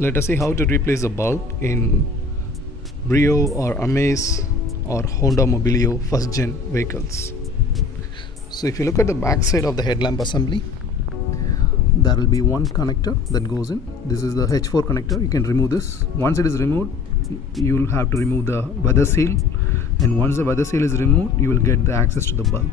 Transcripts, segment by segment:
Let us see how to replace a bulb in Brio or Amaze or Honda Mobilio first gen vehicles. So if you look at the back side of the headlamp assembly, there will be one connector that goes in. This is the H4 connector. You can remove this. Once it is removed, you will have to remove the weather seal, and once the weather seal is removed, you will get the access to the bulb.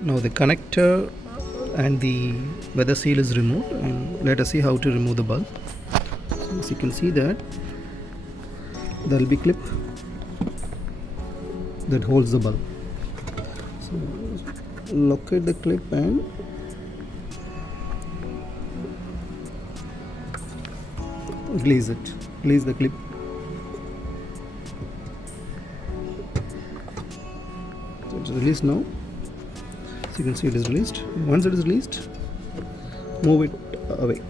Now the connector and the weather seal is removed, and let us see how to remove the bulb. So as you can see that there will be clip that holds the bulb. So locate the clip and release it. Release the clip. So it's released now. You can see it is released. Once it is released, move it away.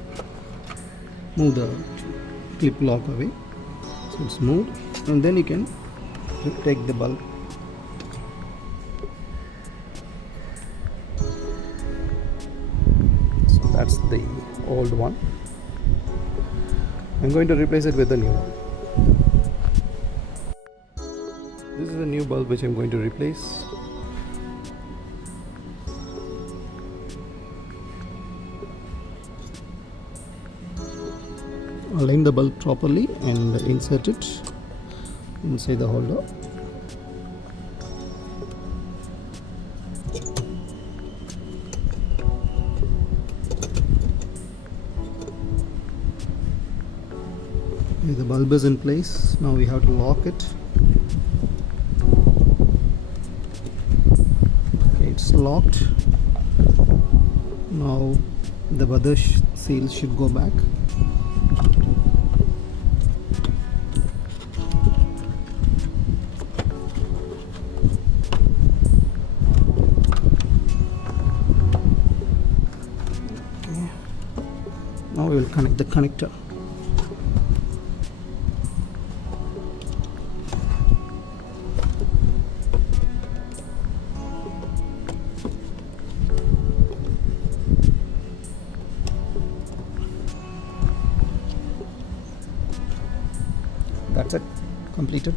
Move the clip lock away. So it's moved, and then you can take the bulb. So that's the old one. I'm going to replace it with a new one. This is a new bulb which I'm going to replace. Align the bulb properly and insert it inside the holder. The bulb is in place. Now we have to lock it. Okay, it's locked. Now the weather seal should go back. Now we will connect the connector. That's it, completed.